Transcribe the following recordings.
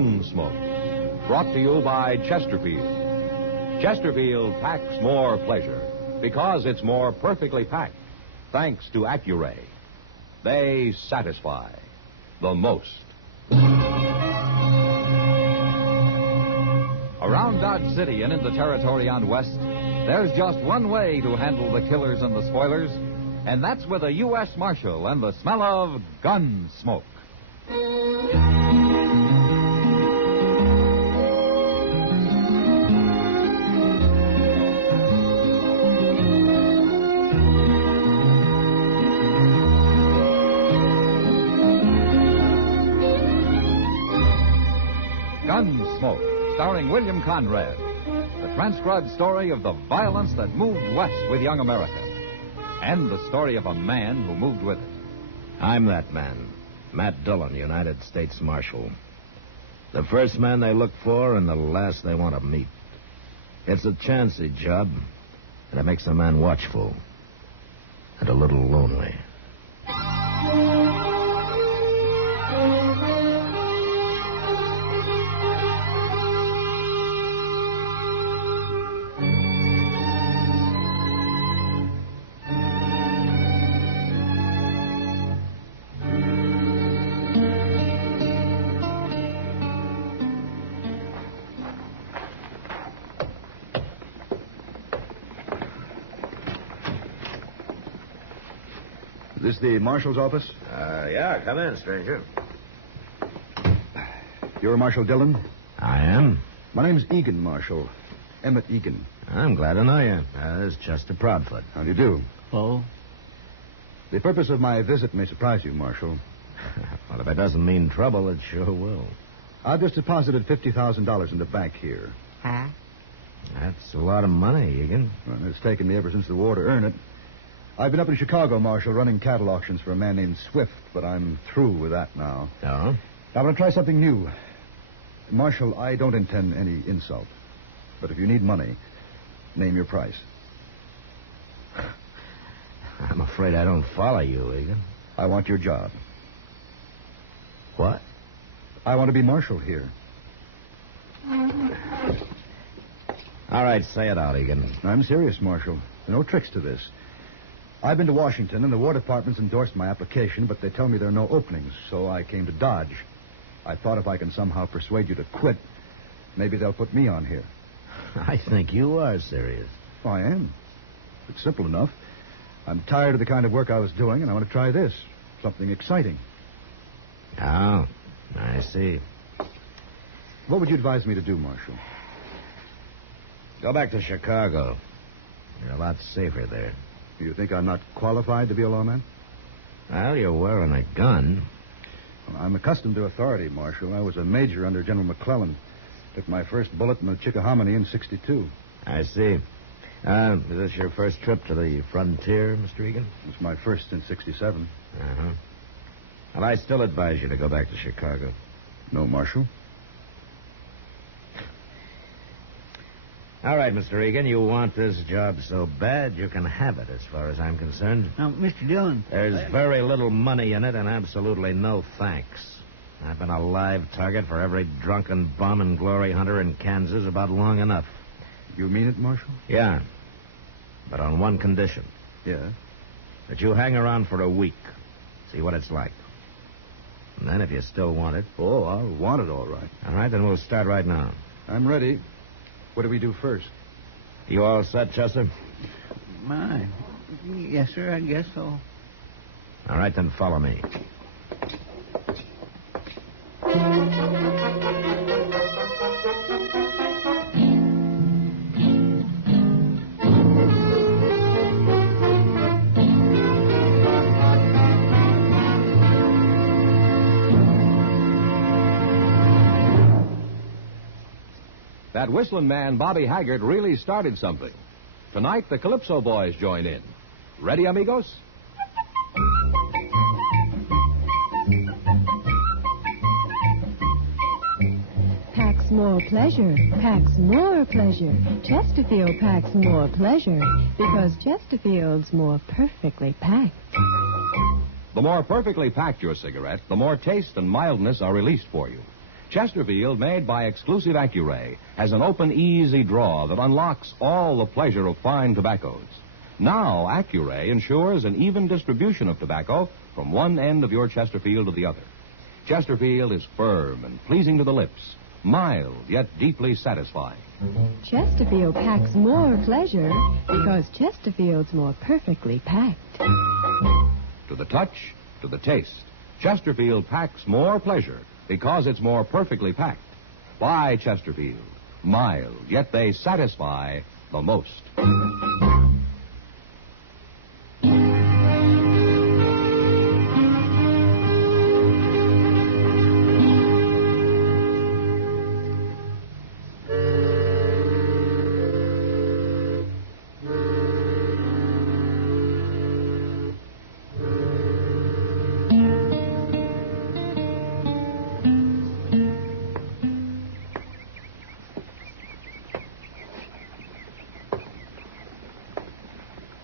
Gunsmoke, brought to you by Chesterfield. Chesterfield packs more pleasure because it's more perfectly packed, thanks to Accuray. They satisfy the most. Around Dodge City and in the territory on West, there's just one way to handle the killers and the spoilers, and that's with a U.S. Marshal and the smell of Gunsmoke. Gunsmoke, starring William Conrad. The transcribed story of the violence that moved west with young America. And the story of a man who moved with it. I'm that man, Matt Dillon, United States Marshal. The first man they look for and the last they want to meet. It's a chancy job, and it makes a man watchful and a little lonely. Is this the marshal's office? Yeah, come in, stranger. You're Marshal Dillon? I am. My name's Egan, Marshal. Emmett Egan. I'm glad to know you. This is Chester Proudfoot. How do you do? Oh? The purpose of my visit may surprise you, Marshal. Well, if it doesn't mean trouble, it sure will. I've just deposited $50,000 in the bank here. Huh? That's a lot of money, Egan. Well, it's taken me ever since the war to earn it. I've been up in Chicago, Marshal, running cattle auctions for a man named Swift, but I'm through with that now. Oh? Now, I'm going to try something new. Marshal, I don't intend any insult. But if you need money, name your price. I'm afraid I don't follow you, Egan. I want your job. What? I want to be Marshal here. All right, say it out, Egan. I'm serious, Marshal. There are no tricks to this. I've been to Washington, and the War Department's endorsed my application, but they tell me there are no openings, so I came to Dodge. I thought if I can somehow persuade you to quit, maybe they'll put me on here. I think you are serious. Oh, I am. It's simple enough. I'm tired of the kind of work I was doing, and I want to try this. Something exciting. Oh, I see. What would you advise me to do, Marshal? Go back to Chicago. You're a lot safer there. Do you think I'm not qualified to be a lawman? Well, you're wearing a gun. Well, I'm accustomed to authority, Marshal. I was a major under General McClellan. Took my first bullet in the Chickahominy in '62. I see. Is this your first trip to the frontier, Mr. Egan? It's my first since '67. Uh-huh. Well, I still advise you to go back to Chicago. No, Marshal? All right, Mr. Egan, you want this job so bad, you can have it as far as I'm concerned. Now, Mr. Dillon. There's very little money in it and absolutely no thanks. I've been a live target for every drunken bum and glory hunter in Kansas about long enough. You mean it, Marshal? Yeah, but on one condition. Yeah? That you hang around for a week, see what it's like. And then if you still want it... Oh, I'll want it all right. All right, then we'll start right now. I'm ready. What do we do first? You all set, Chester? My. Yes, sir, I guess so. All right, then follow me. That whistling man, Bobby Haggart, really started something. Tonight, the Calypso Boys join in. Ready, amigos? Packs more pleasure, packs more pleasure. Chesterfield packs more pleasure because Chesterfield's more perfectly packed. The more perfectly packed your cigarette, the more taste and mildness are released for you. Chesterfield, made by exclusive Accuray, has an open, easy draw that unlocks all the pleasure of fine tobaccos. Now, Accuray ensures an even distribution of tobacco from one end of your Chesterfield to the other. Chesterfield is firm and pleasing to the lips, mild yet deeply satisfying. Chesterfield packs more pleasure because Chesterfield's more perfectly packed. To the touch, to the taste, Chesterfield packs more pleasure because it's more perfectly packed. Buy Chesterfield. Mild, yet they satisfy the most.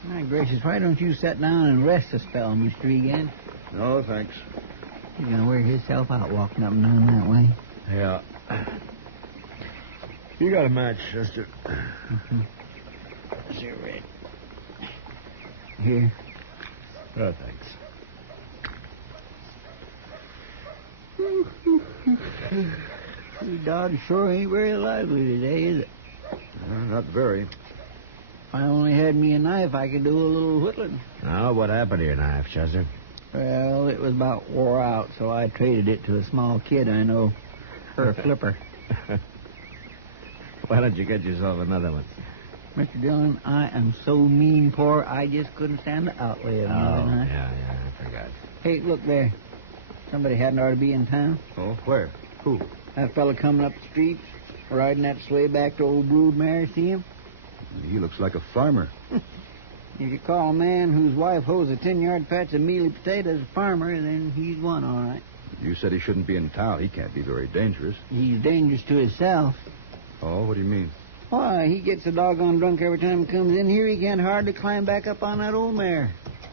My gracious, why don't you sit down and rest a spell, Mr. Egan? No, thanks. He's going to wear himself out walking up and down that way. Yeah. You got a match, Chester. Mm-hmm. Cigarette. Here. Oh, thanks. You Dodge sure ain't very lively today, is it? Not very. If I only had me a knife, I could do a little whittling. Now, what happened to your knife, Chester? Well, it was about wore out, so I traded it to a small kid I know for a flipper. Why don't you get yourself another one? Mr. Dillon, I am so mean poor, I just couldn't stand the outlay of another knife. Yeah, I forgot. Hey, look there. Somebody hadn't ought to be in town. Oh, where? Who? That fella coming up the street, riding that sleigh back to old Broodmare, see him? He looks like a farmer. If you call a man whose wife hoes a 10-yard patch of mealy potatoes a farmer, then he's one, all right. You said he shouldn't be in town. He can't be very dangerous. He's dangerous to himself. Oh, what do you mean? Why, he gets a doggone drunk every time he comes in here. He can't hardly climb back up on that old mare.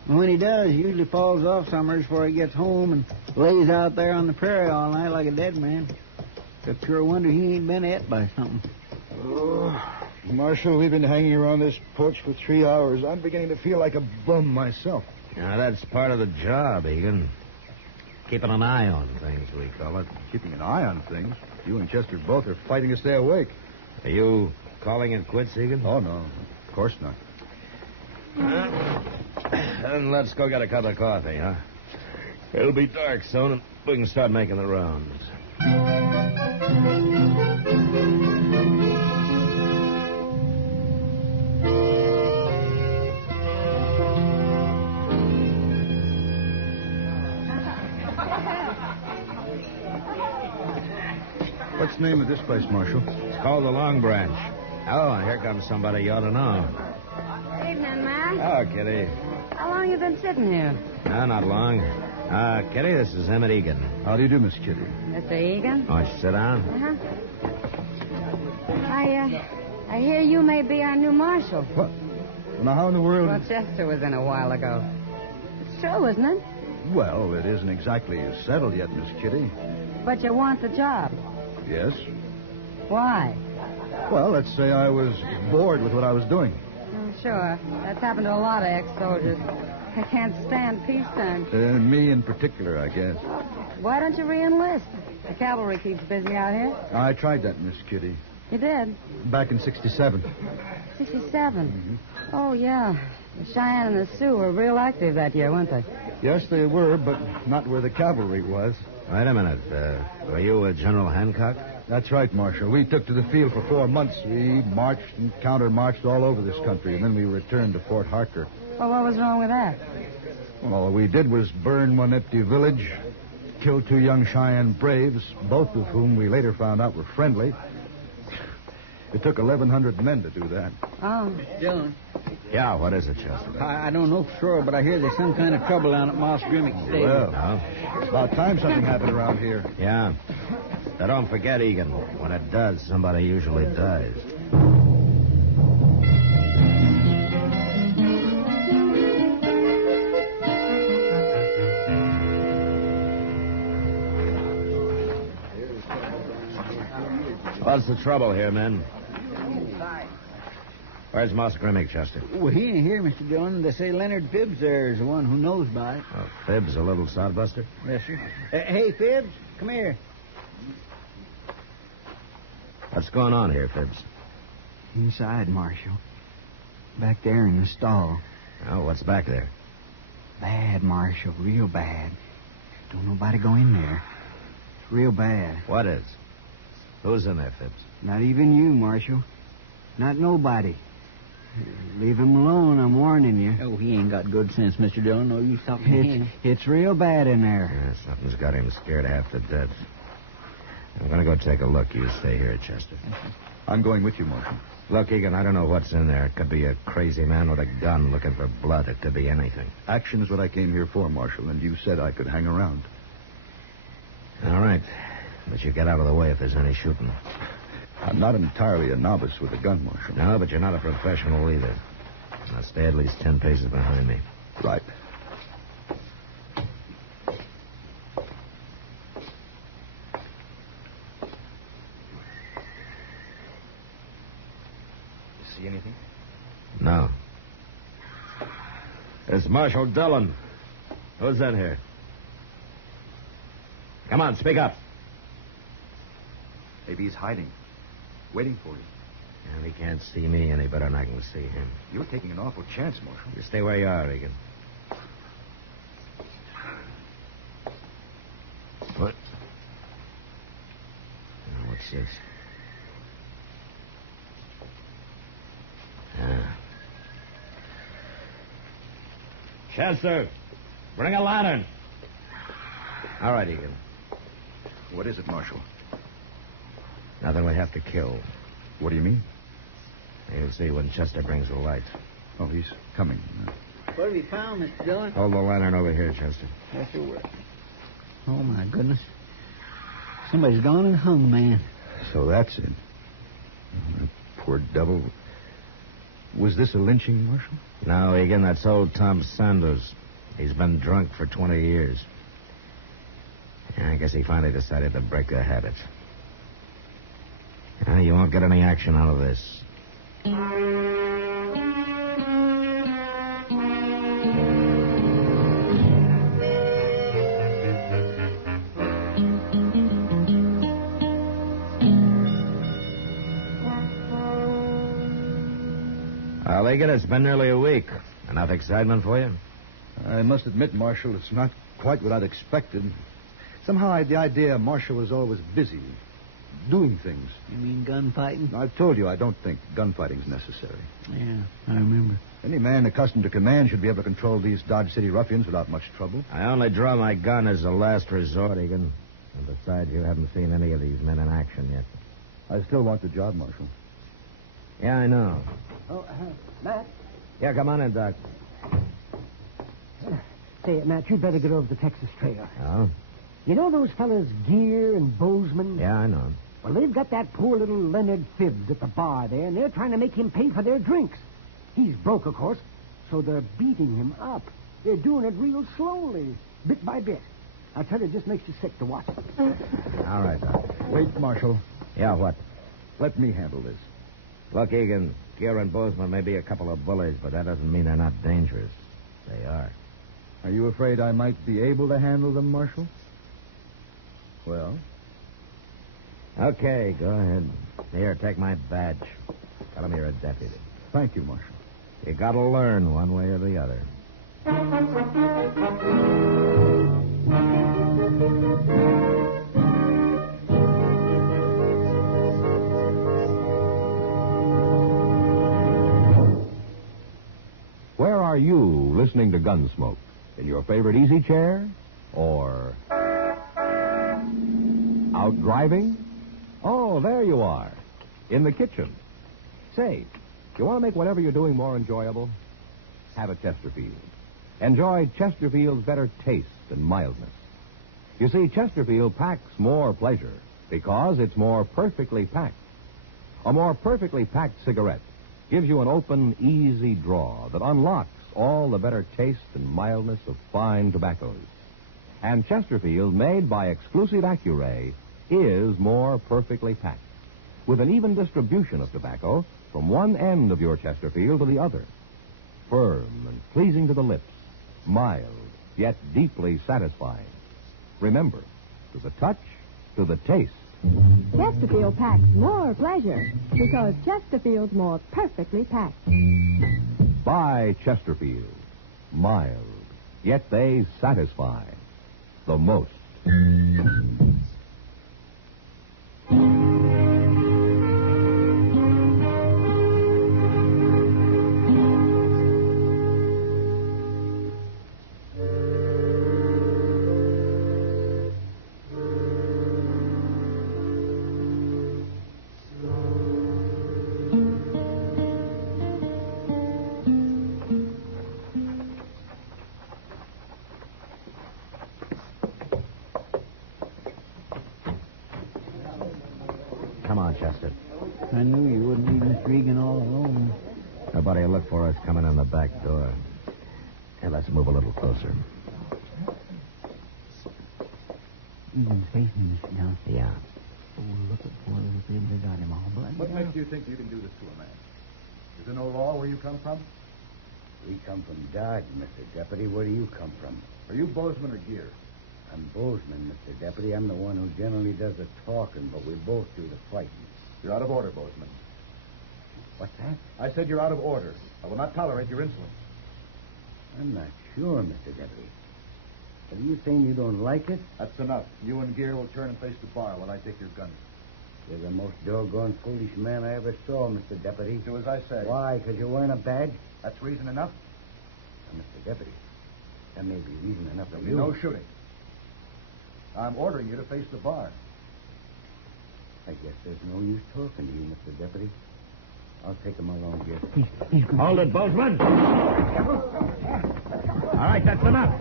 And when he does, he usually falls off summers before he gets home and lays out there on the prairie all night like a dead man. It's a pure wonder he ain't been ate by something. Oh, Marshal, we've been hanging around this porch for 3 hours. I'm beginning to feel like a bum myself. Now, that's part of the job, Egan. Keeping an eye on things, we call it. Keeping an eye on things. You and Chester both are fighting to stay awake. Are you calling it quits, Egan? Oh, no. Of course not. Then let's go get a cup of coffee, huh? It'll be dark soon, and we can start making the rounds. What's the name of this place, Marshal? It's called the Long Branch. Oh, here comes somebody you ought to know. Evening, man. Oh, Kitty. How long you been sitting here? No, not long. Kitty, this is Emmett Egan. How do you do, Miss Kitty? Mr. Egan? Why don't you sit down? I hear you may be our new marshal. What? Well, now, how in the world... Well, Chester was in a while ago. It's true, isn't it? Well, it isn't exactly settled yet, Miss Kitty. But you want the job. Yes? Why? Well, let's say I was bored with what I was doing. Sure. That's happened to a lot of ex-soldiers. They can't stand peacetime. Me in particular, I guess. Why don't you re-enlist? The cavalry keeps busy out here. I tried that, Miss Kitty. You did? Back in 67. 67? Mm-hmm. Oh, yeah. The Cheyenne and the Sioux were real active that year, weren't they? Yes, they were, but not where the cavalry was. Wait a minute. Were you with General Hancock? That's right, Marshal. We took to the field for 4 months. We marched and counter-marched all over this country, and then we returned to Fort Harker. Well, what was wrong with that? Well, all we did was burn one empty village, kill 2 young Cheyenne braves, both of whom we later found out were friendly. It took 1,100 men to do that. Oh. Dillon, Yeah, what is it, Chester? I don't know for sure, but I hear there's some kind of trouble down at Moss Grimmick's stable. Well, No? it's about time something happened around here. Yeah. Now, don't forget, Egan. When it does, somebody usually dies. What's the trouble here, men? Where's Moss Grimmick, Chester? Well, he ain't here, Mr. Dillon. They say Leonard Phibbs there is the one who knows about it. Oh, Phibbs, a little sodbuster? Yes, sir. Hey, Phibbs, come here. What's going on here, Phibbs? Inside, Marshal. Back there in the stall. Oh, what's back there? Bad, Marshal, real bad. Don't nobody go in there. It's real bad. What is? Who's in there, Phibbs? Not even you, Marshal. Not nobody. Leave him alone, I'm warning you. Oh, he ain't got good sense, Mr. Dillon. No use talking to him. It's real bad in there. Yeah, something's got him scared half to death. I'm going to go take a look. You stay here, Chester. I'm going with you, Marshal. Look, Egan, I don't know what's in there. It could be a crazy man with a gun looking for blood. It could be anything. Action is what I came here for, Marshal, and you said I could hang around. All right. But you get out of the way if there's any shooting. I'm not entirely a novice with a gun, Marshal. No, but you're not a professional either. Now stay at least 10 paces behind me. Right. See anything? No. It's Marshal Dillon. Who's in here? Come on, speak up. Maybe he's hiding. Waiting for you. And he can't see me any better than I can see him. You're taking an awful chance, Marshal. You stay where you are, Egan. What? Now, what's this? Chester, bring a lantern. All right, Egan. What is it, Marshal? Nothing we have to kill. What do you mean? You'll see when Chester brings the light. Oh, he's coming. What have you found, Mr. Dillon? Hold the lantern over here, Chester. Yes, sir. Oh, my goodness. Somebody's gone and hung, man. So that's it. Oh, that poor devil. Was this a lynching, Marshal? No, Egan, that's old Tom Sanders. He's been drunk for 20 years. Yeah, I guess he finally decided to break the habit. You won't get any action out of this. Well, Egan, it's been nearly a week. Enough excitement for you? I must admit, Marshal, it's not quite what I'd expected. Somehow I had the idea Marshal was always busy, doing things. You mean gunfighting? I've told you I don't think gunfighting's necessary. Yeah, I remember. Any man accustomed to command should be able to control these Dodge City ruffians without much trouble. I only draw my gun as a last resort, Egan. And besides, you haven't seen any of these men in action yet. I still want the job, Marshal. Yeah, I know. Oh, Matt? Yeah, come on in, Doc. Say, Matt, you'd better get over the Texas Trail. Oh? You know those fellas Gear and Bozeman? Yeah, I know. Well, they've got that poor little Leonard Phibbs at the bar there, and they're trying to make him pay for their drinks. He's broke, of course, so they're beating him up. They're doing it real slowly, bit by bit. I tell you, it just makes you sick to watch it. All right, Doc. Wait, Marshal. Yeah, what? Let me handle this. Look, Egan, Gear and Bozeman may be a couple of bullies, but that doesn't mean they're not dangerous. They are. Are you afraid I might be able to handle them, Marshal? Well? Okay, go ahead. Here, take my badge. Tell them you're a deputy. Thank you, Marshal. You gotta learn one way or the other. Where are you listening to Gunsmoke? In your favorite easy chair? Or out driving? Oh, there you are. In the kitchen. Say, you want to make whatever you're doing more enjoyable? Have a Chesterfield. Enjoy Chesterfield's better taste and mildness. You see, Chesterfield packs more pleasure because it's more perfectly packed. A more perfectly packed cigarette gives you an open, easy draw that unlocks all the better taste and mildness of fine tobaccos. And Chesterfield, made by exclusive Accuray, is more perfectly packed. with an even distribution of tobacco from one end of your Chesterfield to the other. Firm and pleasing to the lips, mild, yet deeply satisfying. Remember, to the touch, to the taste. Chesterfield packs more pleasure because Chesterfield's more perfectly packed. Buy Chesterfield. Mild, yet they satisfy the most. Come on, Chester. I knew you wouldn't leave Miss Regan all alone. Nobody will look for us coming in the back door. Hey, let's move a little closer. Regan's facing Mr. Dillon. Yeah. Oh, look at poor little baby. They got him all bloody. What makes you think you can do this to a man? Is there no law where you come from? We come from Dodge, Mr. Deputy. Where do you come from? Are you Bozeman or Gear? I'm Bozeman, Mr. Deputy. I'm the one who generally does the talking, but we both do the fighting. You're out of order, Bozeman. What's that? I said you're out of order. I will not tolerate your insolence. I'm not sure, Mr. Deputy. Are you saying you don't like it? That's enough. You and Gear will turn and face the bar while I take your gun. You're the most doggone foolish man I ever saw, Mr. Deputy. Do as I say. Why? Because you're wearing a badge? That's reason enough? Now, Mr. Deputy, that may be reason enough for There'll be you. no shooting. I'm ordering you to face the bar. I guess there's no use talking to you, Mr. Deputy. I'll take him along, Gear. He's going Hold it, Bozeman. All right, that's enough.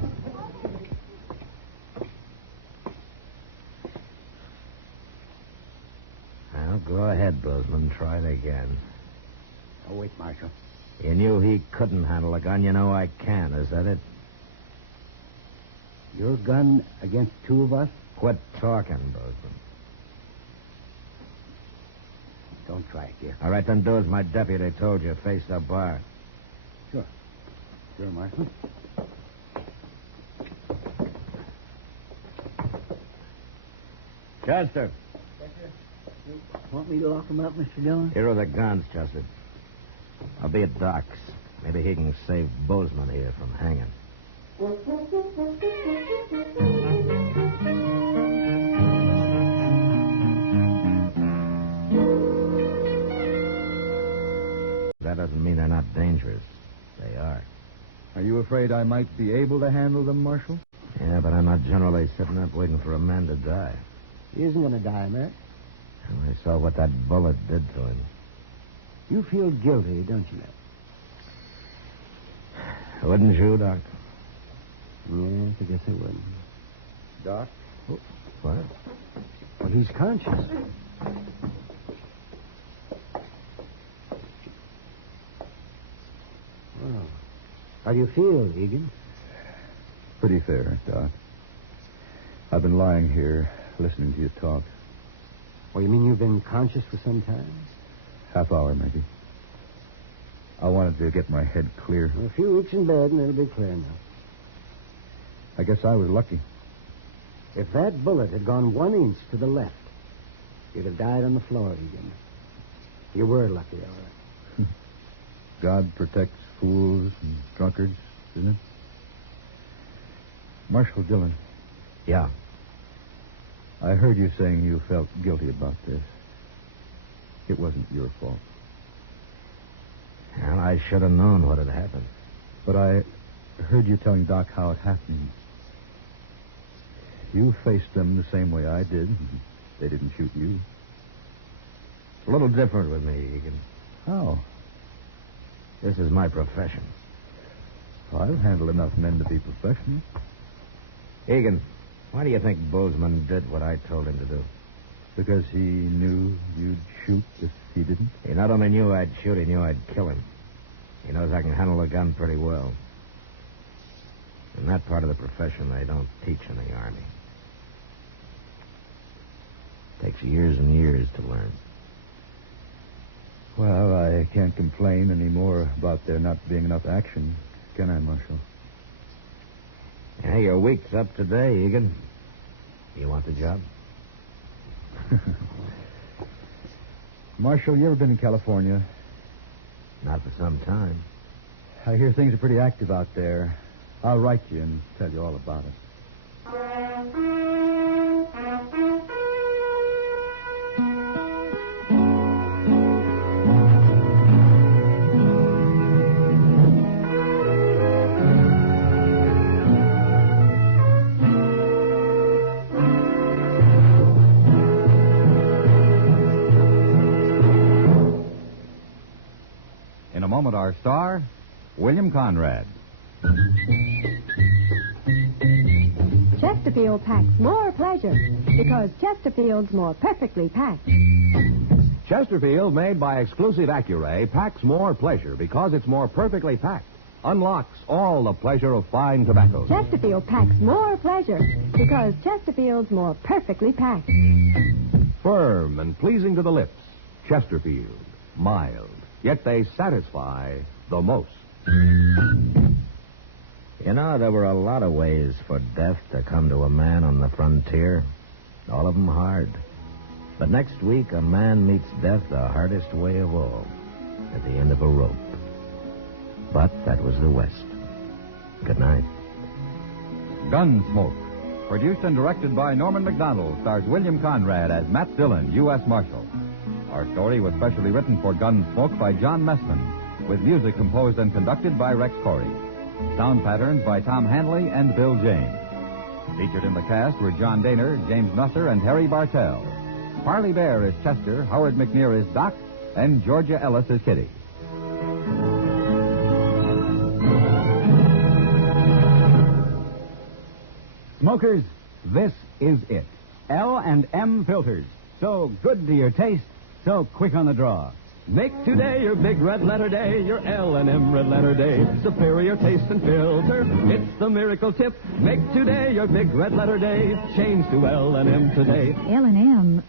Well, go ahead, Bozeman. Try it again. Oh, wait, Marshal. You knew he couldn't handle a gun. You know I can. Is that it? Your gun against two of us? Quit talking, Bozeman. Don't try it, Gear. All right, then do as my deputy told you. Face the bar. Sure. Sure, Marshal. Chester. Want me to lock him up, Mr. Dillon? Here are the guns, Chester. I'll be at Doc's. Maybe he can save Bozeman here from hanging. That doesn't mean they're not dangerous. They are. Are you afraid I might be able to handle them, Marshal? Yeah, but I'm not generally sitting up waiting for a man to die. He isn't going to die, Matt. I saw what that bullet did to him. You feel guilty, don't you, Matt? Wouldn't you, Doc? Yes, I guess I would. Doc? Oh, what? Well, he's conscious. Well, how do you feel, Egan? Pretty fair, Doc. I've been lying here, listening to you talk. Well, you mean you've been conscious for some time? Half hour, maybe. I wanted to get my head clear. Well, a few weeks in bed, and it'll be clear now. I guess I was lucky. If that bullet had gone 1 inch to the left, you'd have died on the floor, Egan. You were lucky, all right. God protects fools and drunkards, isn't it? Marshal Dillon. Yeah. I heard you saying you felt guilty about this. It wasn't your fault. And I should have known what had happened. But I heard you telling Doc how it happened. You faced them the same way I did. They didn't shoot you. It's a little different with me, Egan. How? This is my profession. I've handled enough men to be professional. Egan, why do you think Bozeman did what I told him to do? Because he knew you'd shoot if he didn't? He not only knew I'd shoot, he knew I'd kill him. He knows I can handle a gun pretty well. In that part of the profession, they don't teach in the Army. Takes years and years to learn. Well, I can't complain anymore about there not being enough action, can I, Marshal? Yeah, your week's up today, Egan. You want the job? Marshal, you ever been in California? Not for some time. I hear things are pretty active out there. I'll write you and tell you all about it. In a moment, our star, William Conrad. Chesterfield packs more pleasure because Chesterfield's more perfectly packed. Chesterfield, made by exclusive Accuray, packs more pleasure because it's more perfectly packed. Unlocks all the pleasure of fine tobacco. Chesterfield packs more pleasure because Chesterfield's more perfectly packed. Firm and pleasing to the lips. Chesterfield. Mild. Yet they satisfy the most. You know, there were a lot of ways for death to come to a man on the frontier. All of them hard. But next week, a man meets death the hardest way of all. At the end of a rope. But that was the West. Good night. Gunsmoke. Produced and directed by Norman MacDonnell, stars William Conrad as Matt Dillon, U.S. Marshal. Our story was specially written for Gunsmoke by John Meston, with music composed and conducted by Rex Corey. Sound patterns by Tom Hanley and Bill James. Featured in the cast were John Daner, James Nusser, and Harry Bartell. Parley Baer is Chester, Howard McNear is Doc, and Georgia Ellis is Kitty. Smokers, this is it. L&M filters. So good to your taste, so quick on the draw. Make today your big red letter day, your L&M red letter day. Superior taste and filter, it's the miracle tip. Make today your big red letter day. Change to L&M today. L&M,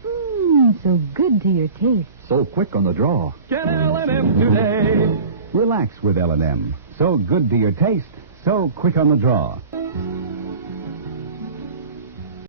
so good to your taste. So quick on the draw. Get L&M today. Relax with L&M. So good to your taste, so quick on the draw.